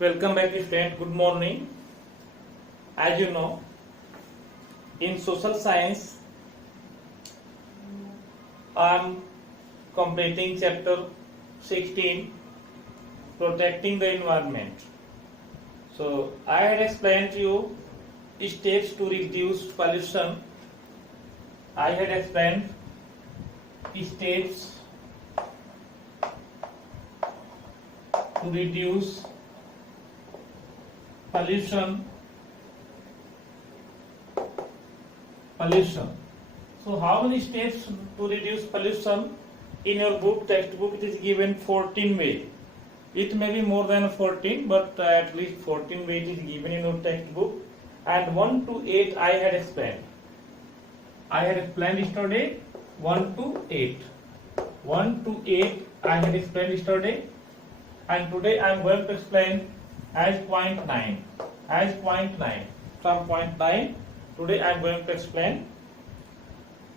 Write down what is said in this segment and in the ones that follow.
Welcome back, student. Good morning. As you know, in social science, I am completing chapter 16, protecting the environment. So, I had explained to you steps to reduce pollution. I had explained steps to reduce pollution. So how many steps to reduce pollution? In your textbook it is given 14 ways. It may be more than 14, but at least 14 ways is given in your textbook, and 1 to 8 I had explained. I had explained yesterday 1 to 8. 1 to 8 I had explained yesterday, and today I am going to explain as point 9. As point 9. From point 9, today I am going to explain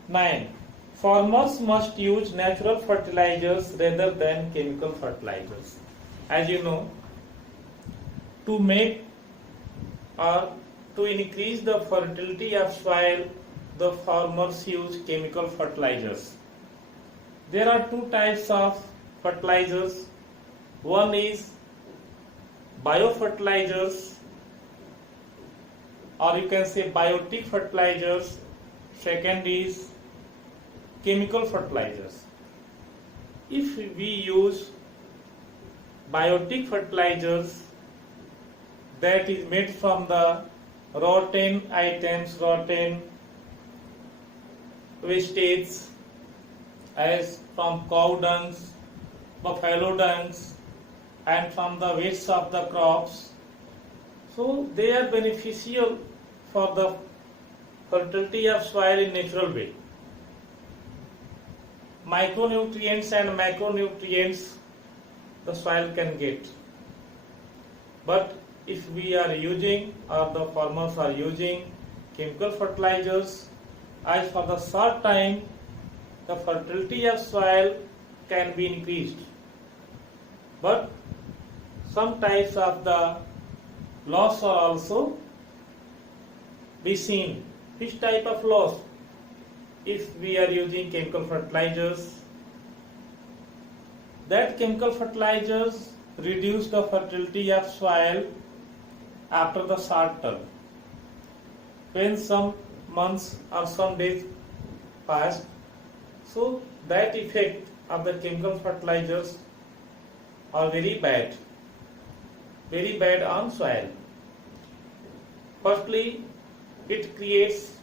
9. Farmers must use natural fertilizers rather than chemical fertilizers. As you know, to make or to increase the fertility of soil, the farmers use chemical fertilizers. There are two types of fertilizers. One is biofertilizers, or you can say biotic fertilizers. Second is chemical fertilizers. If we use biotic fertilizers, that is made from the rotten items, rotten wastage, as from cow dungs, buffalo dungs, and from the waste of the crops. So they are beneficial for the fertility of soil in natural way. Micronutrients and macronutrients the soil can get. But if we are using, or the farmers are using, chemical fertilizers, as for the short time the fertility of soil can be increased, but some types of the loss are also be seen. Which type of loss? If we are using chemical fertilizers, that chemical fertilizers reduce the fertility of soil after the short term. When some months or some days pass, so that effect of the chemical fertilizers are very bad on soil. Firstly, it creates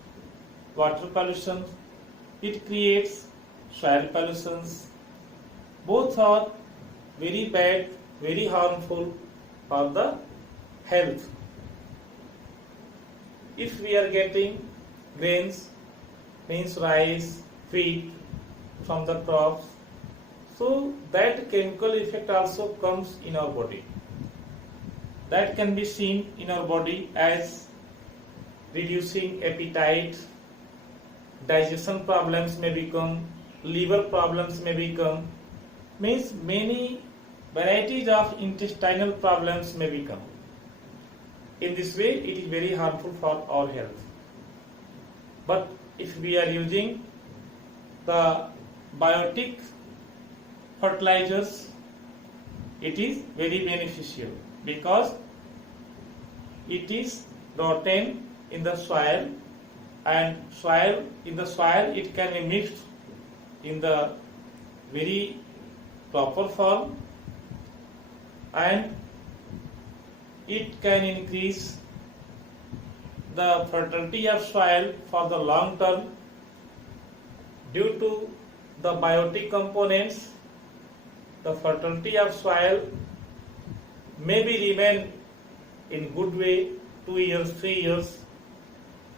water pollution, it creates soil pollutions. Both are very bad, very harmful for the health. If we are getting grains, means rice, wheat from the crops, so that chemical effect also comes in our body. That can be seen in our body as reducing appetite, digestion problems may become, liver problems may become, means many varieties of intestinal problems may become. In this way, it is very harmful for our health. But if we are using the biotic fertilizers, it is very beneficial, because it is rotten in the soil, and in the soil it can be mixed in the very proper form, and it can increase the fertility of soil for the long term. Due to the biotic components, the fertility of soil may be remain in good way 2 years, 3 years,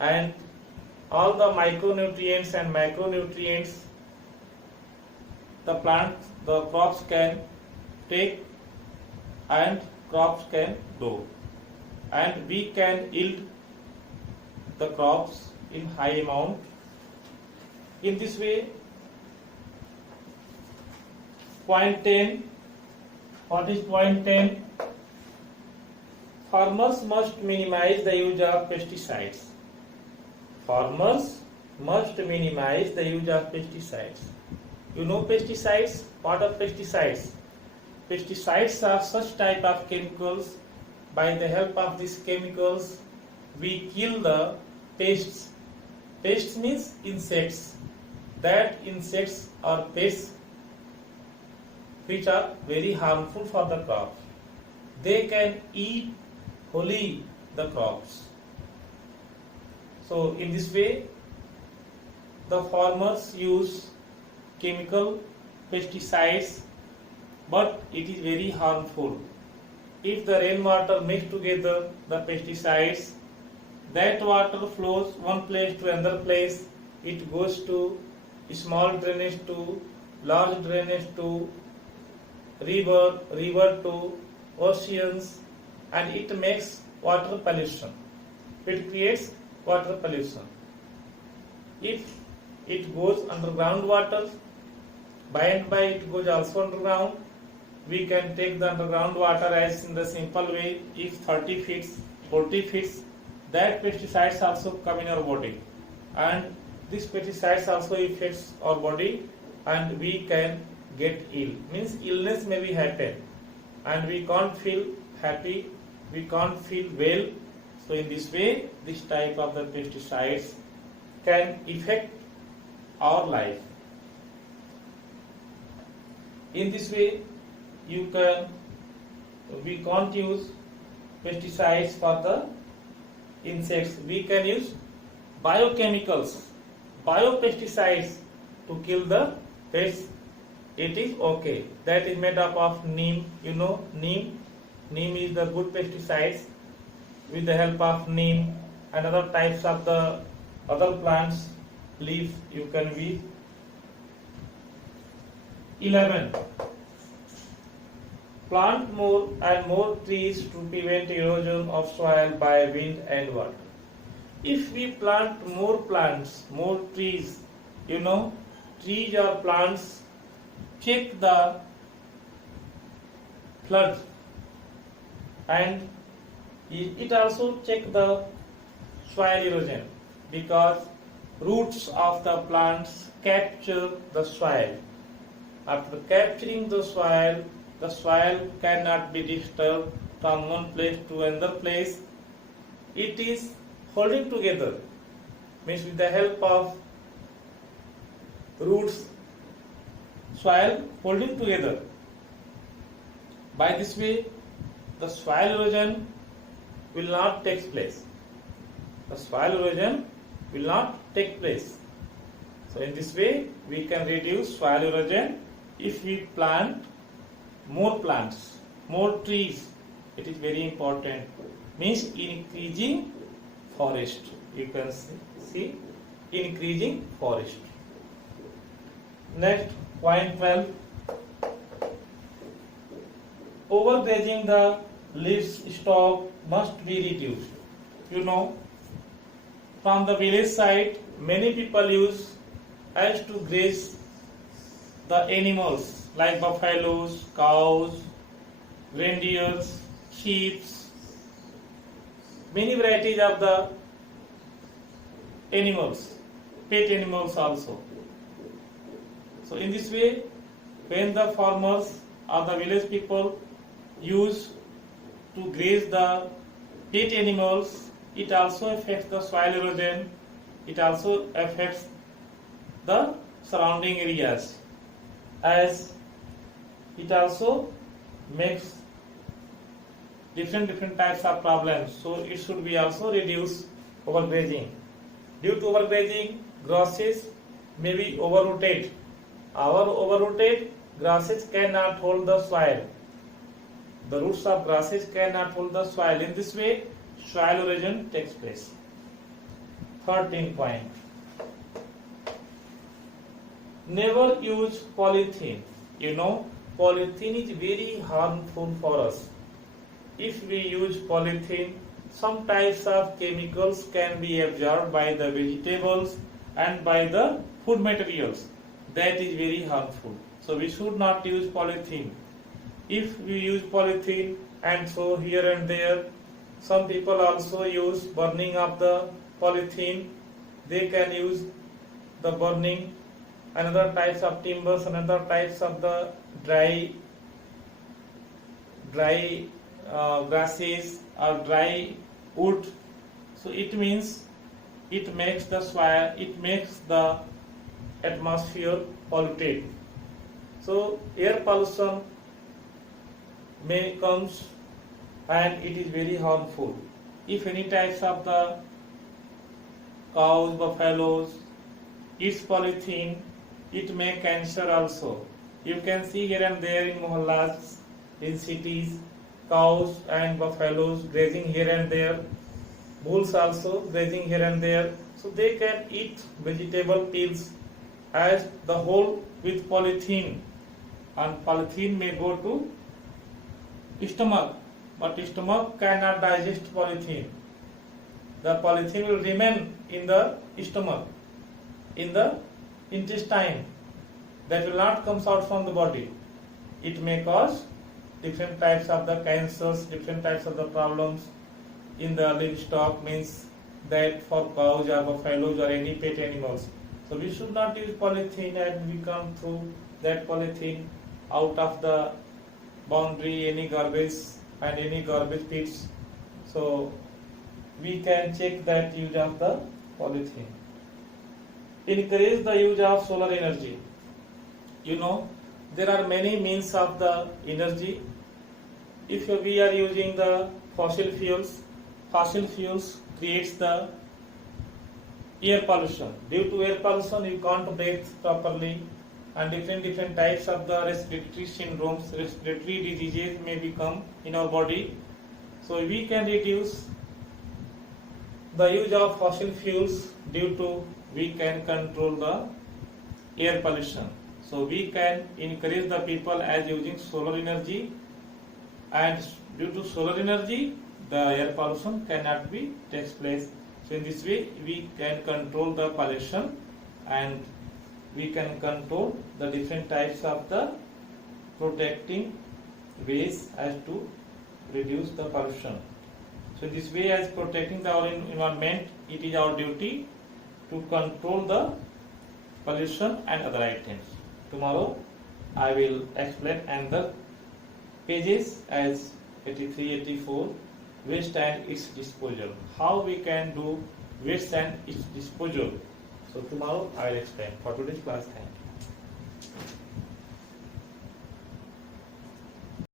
and all the micronutrients and macronutrients the crops can take, and crops can grow, and we can yield the crops in high amount. In this way, point 10, what is point 10? Farmers must minimize the use of pesticides. Farmers must minimize the use of pesticides. You know pesticides? What are pesticides? Pesticides are such type of chemicals. By the help of these chemicals, we kill the pests. Pests means insects. That insects or pests which are very harmful for the crops. They can eat wholly the crops. So in this way, the farmers use chemical pesticides, but it is very harmful. If the rainwater mixed together the pesticides, that water flows one place to another place. It goes to small drainage to large drainage to river to oceans, and it makes water pollution. It creates water pollution. If it goes underground water, by and by it goes also underground. We can take the underground water as in the simple way. If 30 feet, 40 feet, that pesticides also come in our body, and these pesticides also affects our body, and we can get ill. Means illness may be happen, and we can't feel happy, we can't feel well. So in this way, this type of the pesticides can affect our life. In this way, we can't use pesticides for the insects. We can use biochemicals, biopesticides to kill the pests. It is okay. That is made up of neem. You know neem. Neem is the good pesticides. With the help of neem and other types of the other plants, leaves you can use. 11. Plant more and more trees to prevent erosion of soil by wind and water. If we plant more plants, more trees, trees or plants check the flood, and it also check the soil erosion, because roots of the plants capture the soil. After capturing the soil cannot be disturbed from one place to another place. It is holding together, means with the help of roots, soil holding together. By this way, the soil erosion will not take place. The soil erosion will not take place. So in this way, we can reduce soil erosion if we plant more plants, more trees. It is very important. Means increasing forest. You can see increasing forest. Next, point 12. Overgrazing the livestock must be reduced. From the village side, many people use as to graze the animals like buffaloes, cows, reindeers, sheep, many varieties of the animals, pet animals also. So in this way, when the farmers or the village people use to graze the pet animals, it also affects the soil erosion, it also affects the surrounding areas, as it also makes different types of problems. So it should be also reduce overgrazing. Due to overgrazing, grasses may be overrooted. Our overrooted grasses cannot hold the soil. The roots of grasses cannot hold the soil. In this way, soil erosion takes place. 13 point. Never use polythene. Polythene is very harmful for us. If we use polythene, some types of chemicals can be absorbed by the vegetables and by the food materials. That is very harmful. So we should not use polythene. If we use polythene and throw here and there, Some people also use burning of the polythene. They can use the burning another types of timbers, another types of the dry grasses or dry wood. So it means it makes the soil, it makes the atmosphere polluted. So air pollution may comes and it is very harmful. If any types of the cows, buffaloes eats polythene, it may cancer also. You can see here and there in mohallas, in cities, cows and buffaloes grazing here and there, bulls also grazing here and there. So they can eat vegetable peels as the whole with polythene, and polythene may go to stomach, but stomach cannot digest polythene. The polythene will remain in the stomach, in the intestine, that will not come out from the body. It may cause different types of the cancers, different types of the problems in the livestock, means that for cows or buffaloes or any pet animals. So we should not use polythene, and we come through that polythene out of the boundary, any garbage and any garbage pits. So we can check that use of the polythene. Encourage the use of solar energy. You know, there are many means of the energy. If we are using the fossil fuels creates the air pollution. Due to air pollution, you can't breathe properly, and different types of the respiratory syndromes, respiratory diseases may become in our body. So we can reduce the use of fossil fuels due to we can control the air pollution. So we can encourage the people as using solar energy, and due to solar energy the air pollution cannot be takes place. So in this way we can control the pollution, and we can control the different types of the protecting ways as to reduce the pollution. So in this way, as protecting our environment, it is our duty to control the pollution and other items. Tomorrow I will explain another pages as 83, 84, waste and its disposal. How we can do waste and its disposal. So tomorrow I will explain. For today's class, thank you.